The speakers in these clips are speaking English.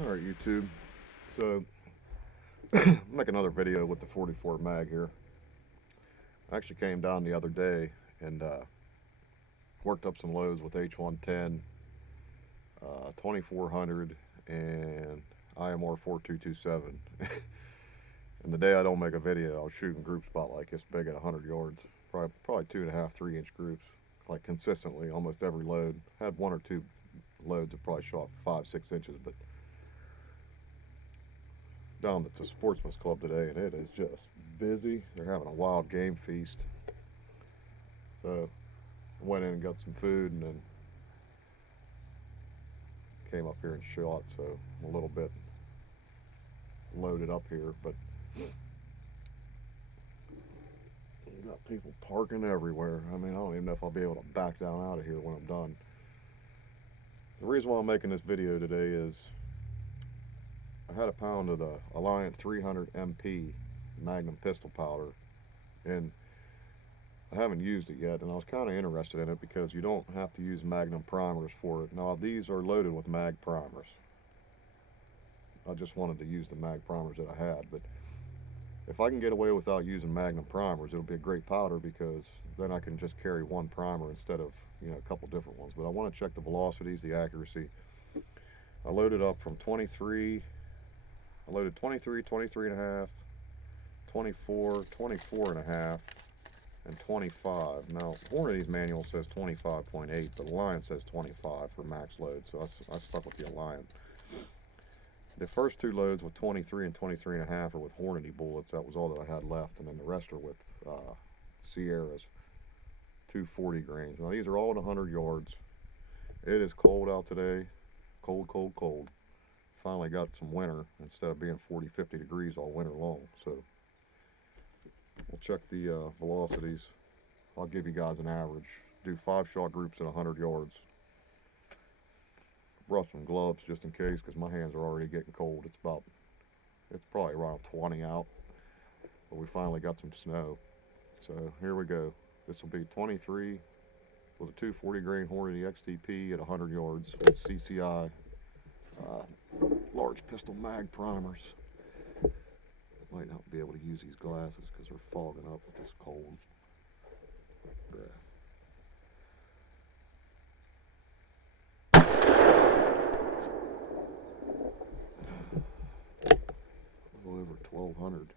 Alright, YouTube. So, make another video with the 44 mag here. I actually came down the other day and worked up some loads with H110, 2400, and IMR 4227. And the day I don't make a video, I was shooting groups about like this big at 100 yards. Probably 2.5, 3 inch groups, like consistently, almost every load. Had one or two loads that probably shot 5, 6 inches, but down at the Sportsman's Club today, and it is just busy. They're having a wild game feast. So I went in and got some food, and then came up here and shot. So I'm a little bit loaded up here, but you got people parking everywhere. I mean, I don't even know if I'll be able to back down out of here when I'm done. The reason why I'm making this video today is I had a pound of the Alliant 300 MP Magnum pistol powder, and I haven't used it yet, and I was kind of interested in it because you don't have to use Magnum primers for it. Now, these are loaded with mag primers. I just wanted to use the mag primers that I had, but if I can get away without using Magnum primers, it'll be a great powder because then I can just carry one primer instead of, a couple different ones. But I want to check the velocities, the accuracy. I loaded up from 23, I loaded 23, 23 and a half, 24, 24 and a half, and 25. Now, Hornady's manual says 25.8, but Alliant says 25 for max load, so I stuck with the Alliant. The first two loads with 23 and 23 and a half are with Hornady bullets. That was all that I had left, and then the rest are with Sierras, 240 grains. Now, these are all at 100 yards. It is cold out today, cold, cold, cold. Finally got some winter instead of being 40, 50 degrees all winter long. So we'll check the velocities. I'll give you guys an average. Do 5-shot groups at 100 yards. Brought some gloves just in case because my hands are already getting cold. It's probably around 20 out, but we finally got some snow. So here we go. This will be 23 with a 240 grain Hornady XTP at 100 yards with CCI large pistol mag primers. Might not be able to use these glasses because they're fogging up with this cold. A little over 1200.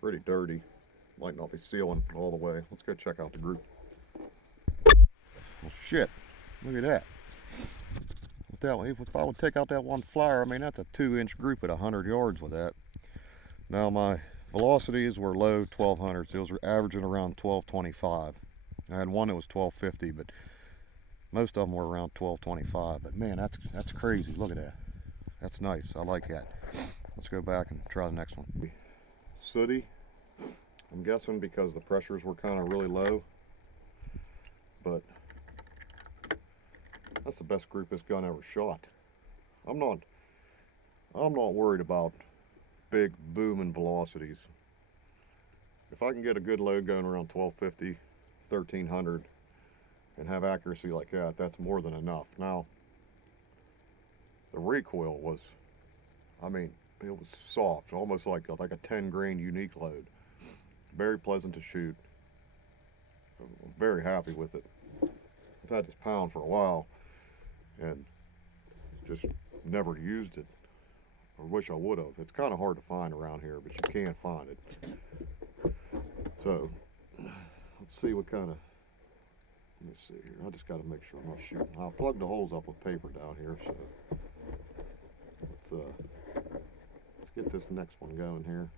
Pretty dirty. Might not be sealing all the way. Let's go check out the group. Well, shit. Look at that. If I would take out that one flyer, I mean, that's a 2-inch group at 100 yards with that. Now, my velocities were low 1200s. Those were averaging around 1225. I had one that was 1250, but most of them were around 1225. But man, that's crazy. Look at that. That's nice. I like that. Let's go back and try the next one. Sooty. I'm guessing because the pressures were kind of really low, but that's the best group this gun ever shot. I'm not worried about big booming velocities. If I can get a good load going around 1250, 1300, and have accuracy like that, that's more than enough. Now, the recoil was, it was soft, almost like a 10 grain unique load. Very pleasant to shoot. I'm very happy with it. I've had this pound for a while and just never used it. I wish I would have. It's kind of hard to find around here, but you can find it. So let's see what kind of, let me see here. I just got to make sure I'm not shooting. I'll plug the holes up with paper down here. So let's get this next one going here.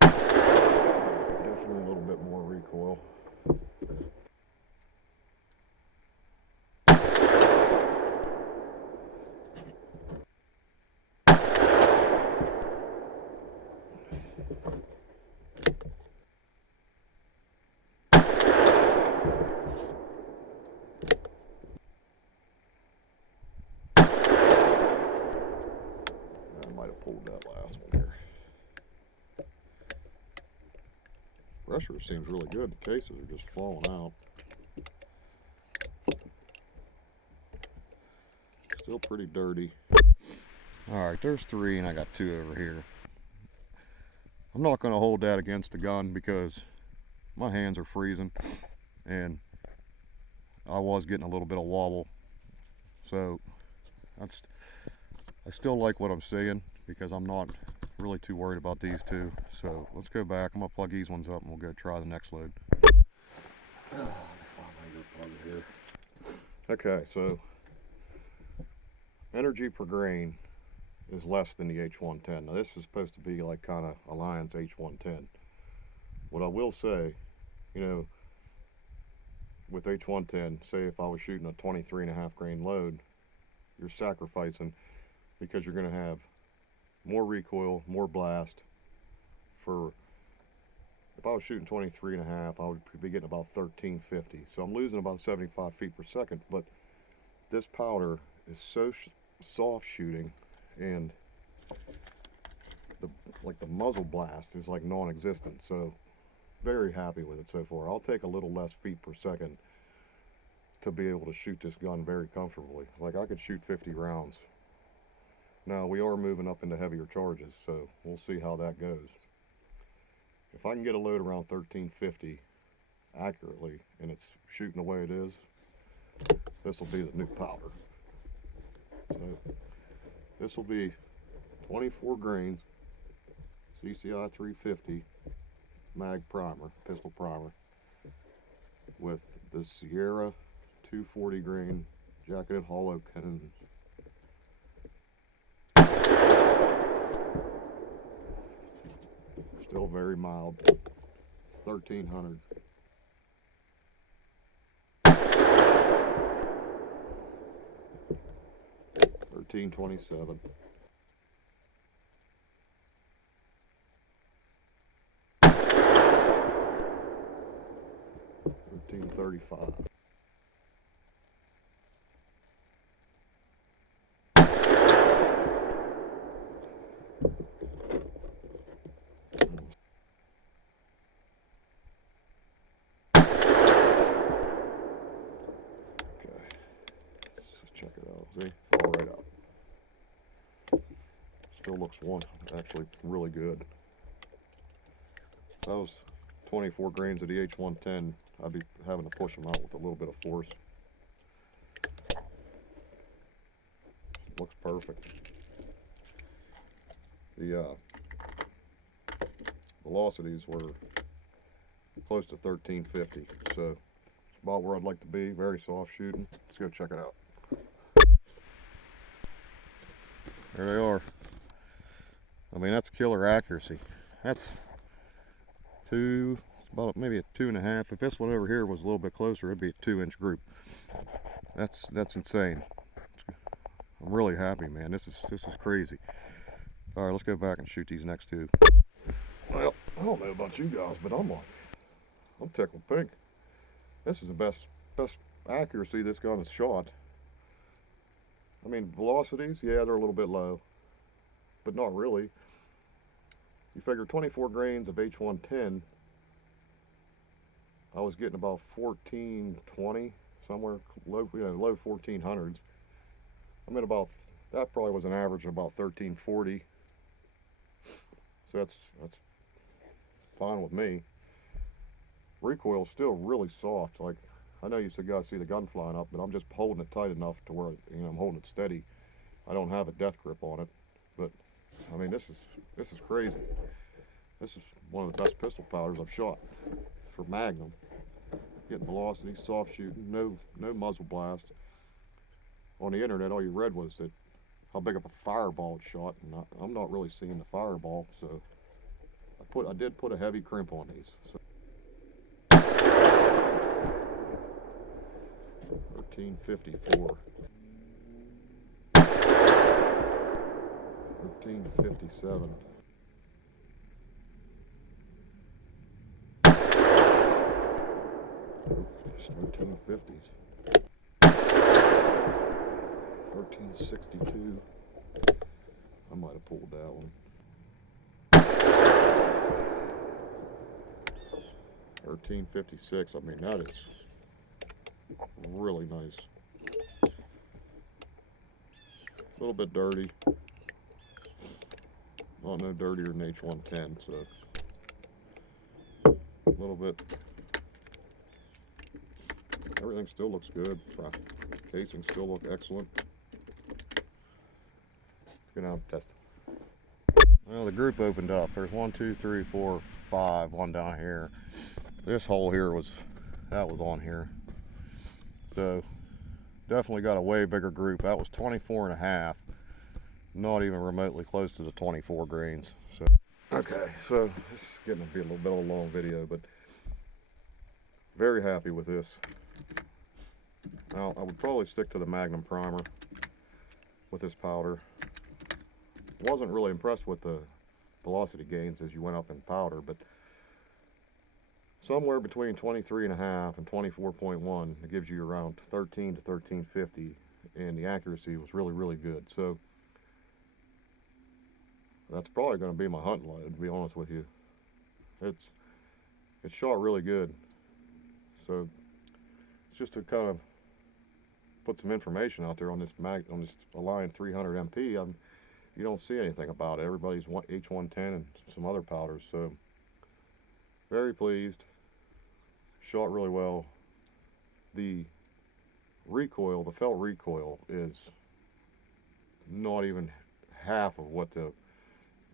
Definitely a little bit more recoil. Pressure seems really good. The cases are just falling out. Still pretty dirty. Alright, there's 3 and I got 2 over here. I'm not going to hold that against the gun because my hands are freezing and I was getting a little bit of wobble. So I still like what I'm seeing because I'm not really too worried about these 2. So let's go back. I'm going to plug these ones up and we'll go try the next load. Okay, so energy per grain is less than the H110. Now this is supposed to be like kind of Alliant's H110. What I will say, you know, with H110, say if I was shooting a 23.5 grain load, you're sacrificing because you're going to have more recoil, more blast. For if I was shooting 23.5, I would be getting about 1350. So I'm losing about 75 feet per second. But this powder is so soft shooting, and the muzzle blast is like non-existent. So very happy with it so far. I'll take a little less feet per second to be able to shoot this gun very comfortably. Like I could shoot 50 rounds. Now we are moving up into heavier charges, so we'll see how that goes. If I can get a load around 1350 accurately and it's shooting the way it is, this will be the new powder. So this will be 24 grains CCI 350 mag primer, pistol primer, with the Sierra 240 grain jacketed hollow cones. Still very mild. It's 1300s. $13.27. $13.35. Check it out. See? Fall right out. Still looks actually really good. If that was 24 grains of the H110, I'd be having to push them out with a little bit of force. Looks perfect. The velocities were close to 1350, so it's about where I'd like to be. Very soft shooting. Let's go check it out. There they are. I mean, that's killer accuracy. That's about maybe a 2.5. If this one over here was a little bit closer, it'd be a 2-inch group. That's insane. I'm really happy, man. This is crazy. All right, let's go back and shoot these next 2. Well, I don't know about you guys, but I'm tickled pink. This is the best accuracy this gun has shot. I mean, velocities, yeah, they're a little bit low, but not really. You figure 24 grains of H110, I was getting about 1420, somewhere low 1400s. I'm at about, that probably was an average of about 1340. So that's fine with me. Recoil's still really soft. Like, I know you guys see the gun flying up, but I'm just holding it tight enough to where, you know, I'm holding it steady. I don't have a death grip on it, but I mean, this is crazy. This is one of the best pistol powders I've shot for Magnum. Getting velocity, soft shooting, no muzzle blast. On the internet, all you read was that how big of a fireball it shot, and I'm not really seeing the fireball, so I did put a heavy crimp on these. So 1354. 1357. Just 1350s. 1362. I might have pulled that one. 1356. I mean, that is really nice. A little bit dirty. Not no dirtier than H110, so a little bit. Everything still looks good. Casing still look excellent. Let's go down and test it. Well, the group opened up. There's 1, 2, 3, 4, 5. One down here. This hole here was on here. So definitely got a way bigger group. That was 24 and a half. Not even remotely close to the 24 grains. So okay, so this is getting to be a little bit of a long video, but very happy with this. Now I would probably stick to the Magnum primer with this powder. Wasn't really impressed with the velocity gains as you went up in powder, but somewhere between 23 and a half and 24.1, it gives you around 13 to 1350, and the accuracy was really good. So that's probably going to be my hunting load, to be honest with you. It shot really good. So it's just to kind of put some information out there on this Alliant 300 MP. You don't see anything about it. Everybody's H110 and some other powders. So very pleased. Shot really well. The recoil, the felt recoil, is not even half of what the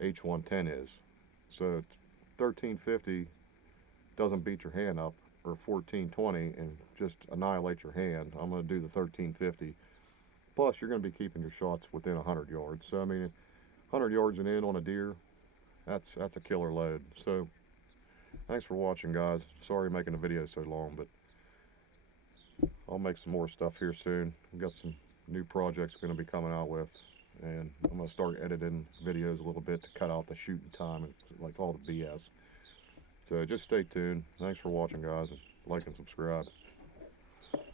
H110 is. So 1350 doesn't beat your hand up, or 1420 and just annihilate your hand. I'm going to do the 1350. Plus, you're going to be keeping your shots within 100 yards. So I mean, 100 yards and in on a deer, that's a killer load. So thanks for watching, guys. Sorry making the video so long, but I'll make some more stuff here soon. We've got some new projects going to be coming out with, and I'm going to start editing videos a little bit to cut out the shooting time and like all the BS. So just stay tuned. Thanks for watching, guys, and like and subscribe.